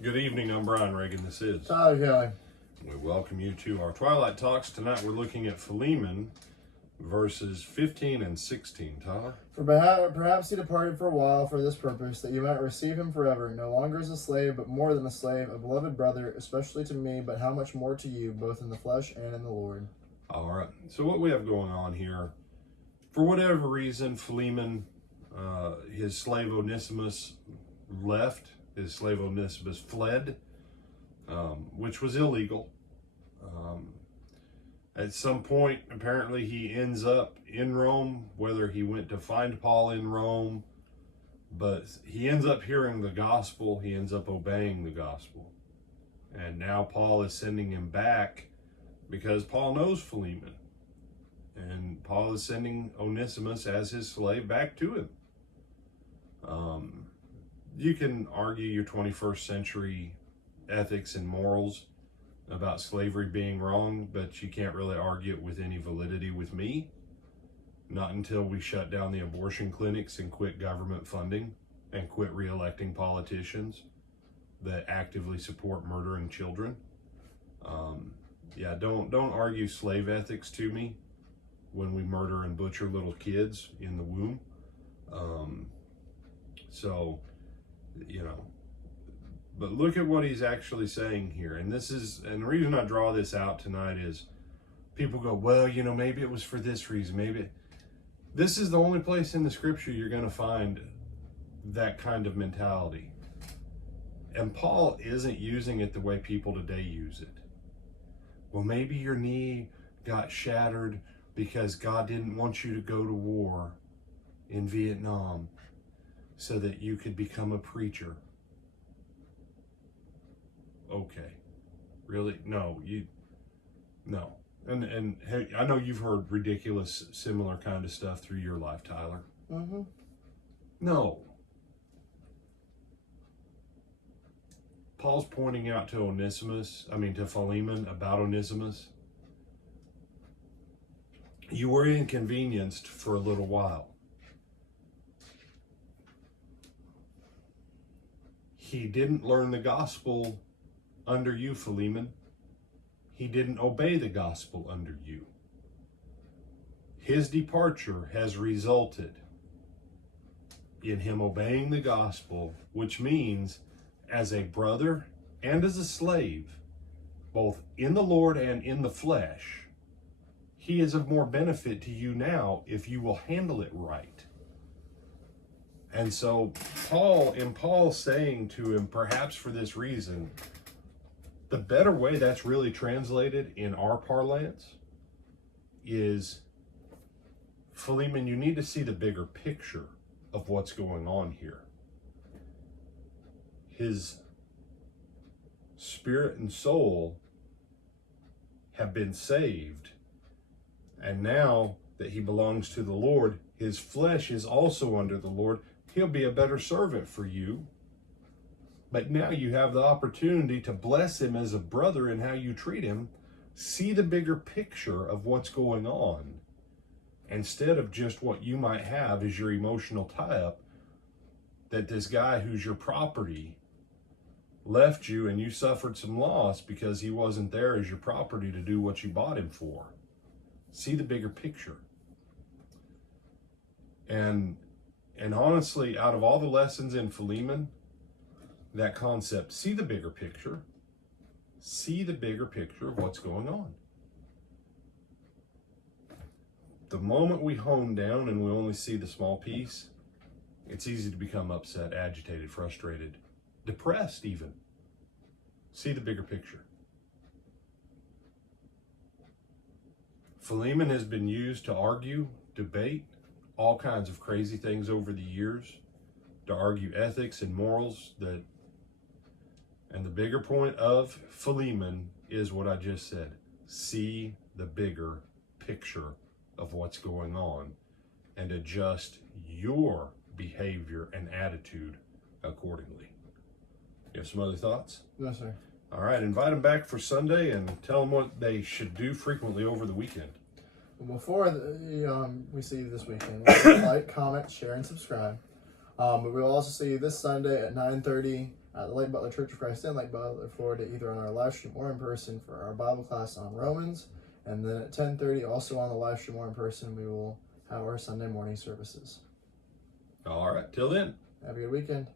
Good evening, I'm Brian Reagan, this is. Tyler Kelly. We welcome you to our Twilight Talks. Tonight we're looking at Philemon, verses 15 and 16. Tyler? For perhaps he departed for a while for this purpose, that you might receive him forever, no longer as a slave, but more than a slave, a beloved brother, especially to me, but how much more to you, both in the flesh and in the Lord. All right, so what we have going on here, for whatever reason, Philemon, his slave Onesimus left, his slave Onesimus fled, which was illegal. At some point, apparently he ends up in Rome, whether he went to find Paul in Rome, but he ends up hearing the gospel, he ends up obeying the gospel. And now Paul is sending him back because Paul knows Philemon. And Paul is sending Onesimus as his slave back to him. You can argue your 21st century ethics and morals about slavery being wrong, but you can't really argue it with any validity with me. Not until we shut down the abortion clinics and quit government funding and quit re-electing politicians that actively support murdering children. Don't argue slave ethics to me when we murder and butcher little kids in the womb. But look at what he's actually saying here. And the reason I draw this out tonight is people go, well, maybe it was for this reason. This is the only place in the scripture you're going to find that kind of mentality. And Paul isn't using it the way people today use it. Well, maybe your knee got shattered because God didn't want you to go to war in Vietnam so that you could become a preacher. Okay. Really? No. And hey, I know you've heard ridiculous, similar kind of stuff through your life, Tyler. Mm-hmm. No. Paul's pointing out to Philemon about Onesimus. You were inconvenienced for a little while. He didn't learn the gospel under you, Philemon. He didn't obey the gospel under you. His departure has resulted in him obeying the gospel, which means as a brother and as a slave, both in the Lord and in the flesh, he is of more benefit to you now if you will handle it right. And so Paul saying to him, perhaps for this reason, the better way that's really translated in our parlance is, Philemon, you need to see the bigger picture of what's going on here. His spirit and soul have been saved, and now that he belongs to the Lord, his flesh is also under the Lord. He'll be a better servant for you. But now you have the opportunity to bless him as a brother in how you treat him. See the bigger picture of what's going on, instead of just what you might have as your emotional tie-up, that this guy who's your property left you and you suffered some loss because he wasn't there as your property to do what you bought him for. See the bigger picture. And honestly, out of all the lessons in Philemon, that concept, see the bigger picture of what's going on. The moment we hone down and we only see the small piece, it's easy to become upset, agitated, frustrated, depressed even. See the bigger picture. Philemon has been used to argue, debate, all kinds of crazy things over the years, to argue ethics and morals and the bigger point of Philemon is what I just said. See the bigger picture of what's going on and adjust your behavior and attitude accordingly. You have some other thoughts? No, sir. All right, invite them back for Sunday and tell them what they should do frequently over the weekend. Before we see you this weekend, like, comment, share, and subscribe. But we'll also see you this Sunday at 9:30 at the Lake Butler Church of Christ in Lake Butler, Florida, either on our live stream or in person for our Bible class on Romans. And then at 10:30, also on the live stream or in person, we will have our Sunday morning services. All right. Till then. Have a good weekend.